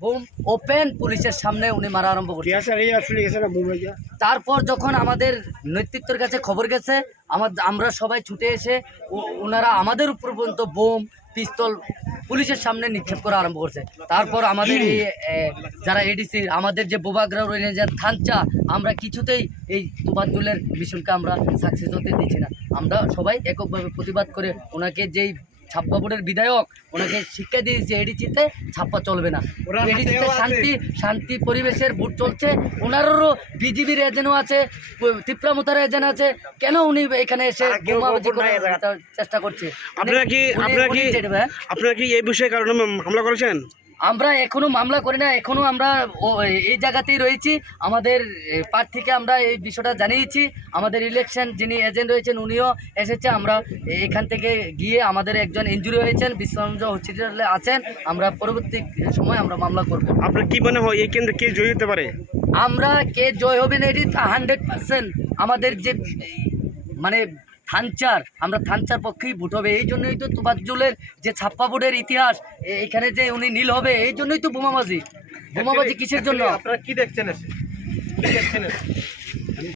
Broom open পুলিশের সামনে উনি মারা আরম্ভ করছে। তারপর যখন আমাদের নেতৃত্বের কাছে খবর গেছে, আমরা সবাই ছুটে এসে ওনারা আমাদের উপর পর্যন্ত বোম পিস্তল পুলিশের সামনে নিক্ষেপ করা আরম্ভ করছে। তারপর আমাদের এই যারা এডিসি আমাদের যে বোবাগ্রা রইলেন যে থানচা, আমরা কিছুতেই এই তোফাজ্জলের মিশনকে আমরা সাকসেস হতে দিচ্ছি না। আমরা সবাই এককভাবে প্রতিবাদ করে ওনাকে যেই ছাপ্পা বোর্ডের বিধায়ক ওনাকে শিক্ষা দিয়েছে এডিসিতে ছাপ্পা চলবে না, এডিসিতে শান্তি পরিবেশের ভোট চলছে। ওনারও বিজিবির এজেন্টও আছে, ত্রিপুরামুতার এজেন্ট আছে, কেন উনি এখানে এসে বোমাবাজি করে চেষ্টা করছে? আপনারা কি এই বিষয়ে কারণে হামলা করেছেন? আমরা এখনো মামলা করি না, এখনো আমরা এই জায়গাতেই রয়েছি। আমাদের প্রার্থীকে আমরা এই বিষয়টা জানিয়েছি, আমাদের ইলেকশন যিনি এজেন্ট রয়েছেন উনিও এসেছে। আমরা এখান থেকে গিয়ে আমাদের একজন ইনজুরি হয়েছেন, বিশ্বরঞ্জ হসপিটালে আছেন। আমরা পরবর্তী সময় আমরা মামলা করব। আপনার কি মনে হয় এই কেন্দ্রে কে জয়ী হতে পারে? আমরা কে জয় হবে না এটি 100% আমাদের যে মানে থানচার, আমরা থানচার পক্ষেই ভোট হবে। এই জন্যই তো তোফাজ্জলের যে ছাপ্পা বোর্ডের ইতিহাস, এখানে যে উনি নীল হবে, এই জন্যই তো বোমাবাজি কিসের জন্য? আপনারা কি দেখছেন?